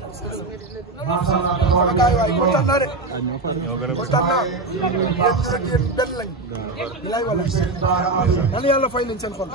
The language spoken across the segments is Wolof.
macha allah taxawal gaay waay kontaan naa de kontaan naa yéen benn lañ bilaay wala nan yàlla fay leen seen xol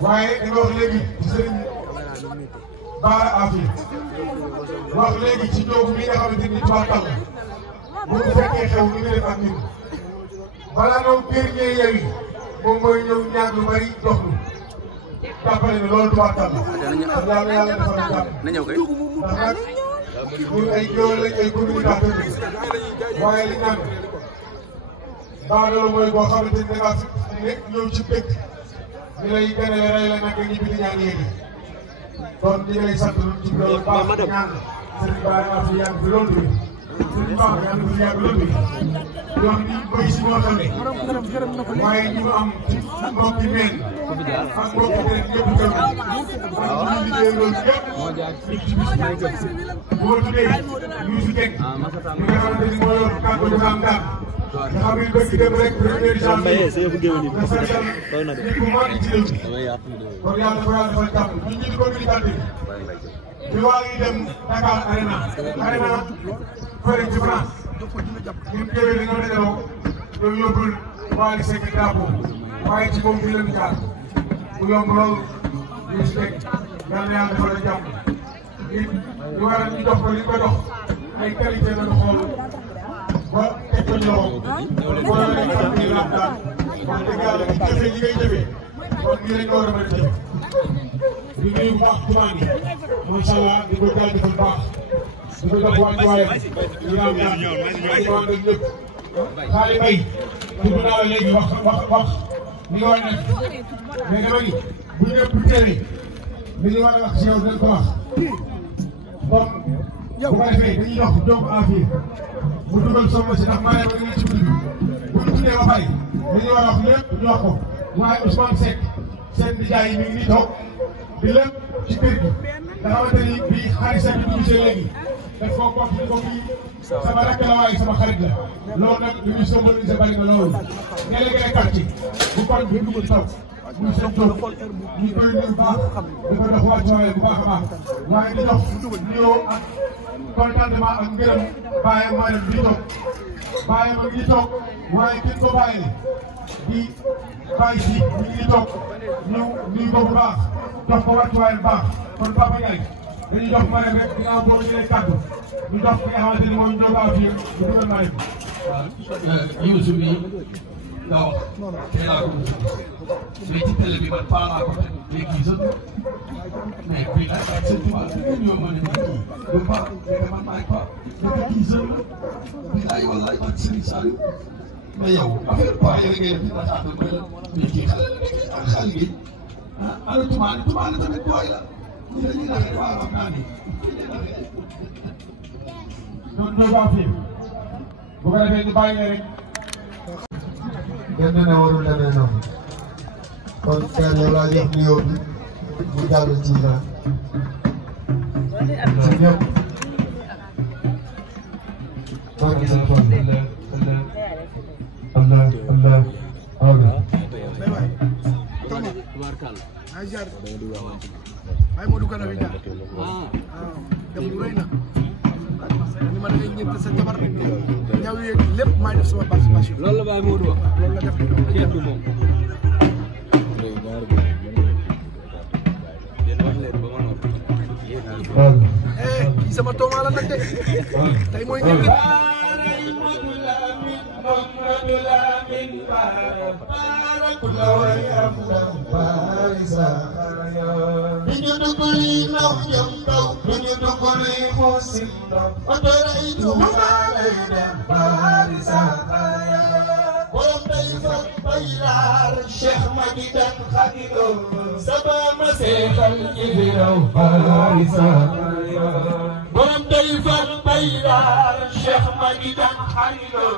waaye da nga wax léegi ci sëriñ Bara Afia wax léegi ci njóobu mi nga xamante ni tubaab bu ñu fekkee xew ni mu def ak ñun balaa ñoom kër ñee yewi moom mooy ñëw ñaan lu bari dox lu jàppale ne loolu tubaab la. yàlla defal na jàpp na ñëw kay ndax nag ñun ay géwél lañ ay communicateur lañ waaye li naan baadoolo mooy boo xamante ni da ngaa nekk ñëw ci dëkk ñu lay gënale rey la nag ñibbi di ñaan yéegi kon ñu ngi lay sant ci loolu baax ñaan sëriñ Bara Afia yàgg fi loolu sëriñ Ba yàlla na fi yàgg loolu wax ni bëy si moo xam ne waaye ñu am ci mbokki meen ak mbokki teen yëpp gëm ak ñu liggéey loolu yëpp ñu ci bis bu ma tuddee ñu fi teg ñi nga xamante ni moo yor kàddu bu am daal nga xam ne bëgg dem rek premier janvier nga sargal ni ku mag ci réew mi kon yàlla ko yàlla defal jàmm ñu ñi di communicateur bi waa ngi dem Dakar Arena fële ci France ñun kéwél dañoo dajaloo ñoom yóbbul Wally Seck drapeau waaye ci moom bi leen jaar mu yomb lool ñu si teg yal na yàlla defal la jàmm nit ñu war a ñu jox ko li ko jox ay qualité la ñu xool ba teg ko ñoom boo leen xam ni laaj daal wax dëgg yàlla di jëfee li ngay jëfee kon nii lañ ko war a mën a jëfee di nuyu bu baax commande yi macha allah di ko jaajëfal baax di ko jox wàccuwaayam di naan ñaan di ko àndal ñëpp xaali bay tudd naa la léegi wax li nga war a def mais dama ni bu ñëpp teewee li ñu war a wax si yow dañ ko wax kon bu ko defee dañuy dox jóg Afia bu dugal soxna si ndax maa ngi leen ci biir bu ñu tuddee ba pare dañuy war a wax lépp ñu wax ko waaye Ousmane Seck seen nijaay yi mi ngi nii toog di lépp ci kër gi nga xamante ni bii xarit Seck bi dugg see léegi daf koo continué ko bii sama rakk la waaye sama xarit la loolu nag li ñu symbolisé bari na loolu délégué quartier bu kon bi dugg taw muy seen tool ñu koy nuyu baax di ko dox wàccuwaay bu baax a baax waaye di dox nuyoo ak contentement ak ngërëm bàyyi ma dem di toog bàyyi ma ngi toog waaye kenn ko bàyyi di bàyyi si ñu ngi toog ñu nuyu ko bu baax jox ko wàccuwaay bu baax kon Papa Ndiaye dañuy jox ma rek ginnaaw boo jëlee kàddu ñu jox ki nga xamante ni mooy Ndiogou Afia ñu dugal maa yëg. waaw Youssou bi nga wax tey laa ko mais ci télé bi man faa laa ko teg léegi sax mais bii nag ak seen tubaab bi ngeen ñëw ma ne kii du Paa mais man maay Paa mais kii sax la bii laay wallaay man Serigne Saliou mais yow affaire Paa yooyu ngay def ci la tax mais kii xale la kii ak xale gi ah ana tumaane tamit booy la ñu ne ñu naxee waa am naa ni kii ne naxee. donc Ndiogou Afia bu ko defee ñu bàyyi nga rek. ngeen ne warul demee noonu kon kenn yow laa jox nuyoo bi mu jàll ci la ci ñëpp maa ngi sant ay Modou Kane fi jaar waaw def lu rëy na ni ma da ngay ñëpp sa jabar ñaw yeeg lépp maay def sama participation loolu la Baye Modou wax loolu la def kenn du moom kii sama tooma la nag de tey mooy ñëpp Cheikh Madidan Khadilo Sama Masehal Kibiraw Farisa Borom Taifal Baylar Cheikh Madidan Khadilo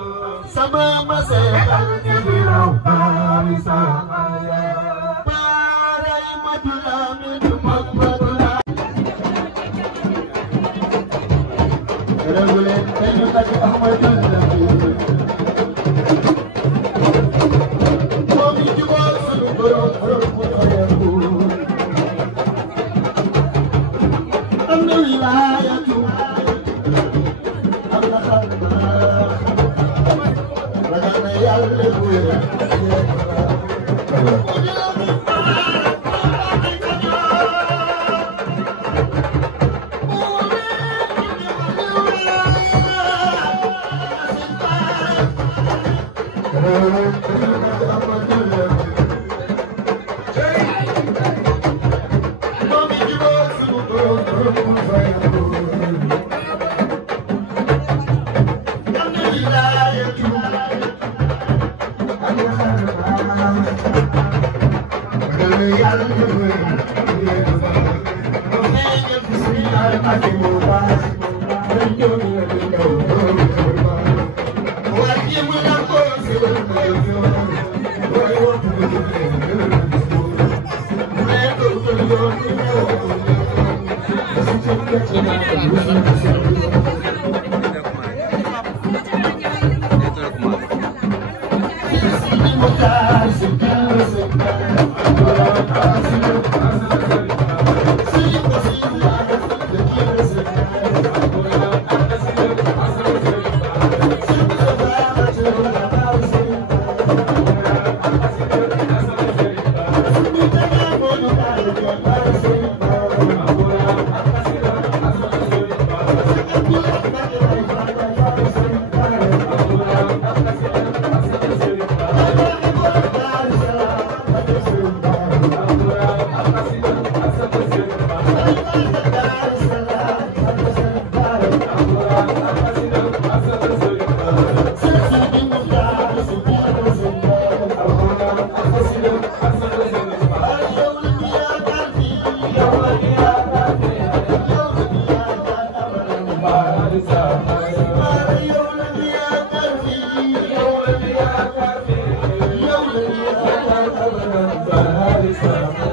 Sama Masehal Kibiraw Farisa Baray Madulamin Magmadula Karagulen Tayo Kati Ahmadullah Farisa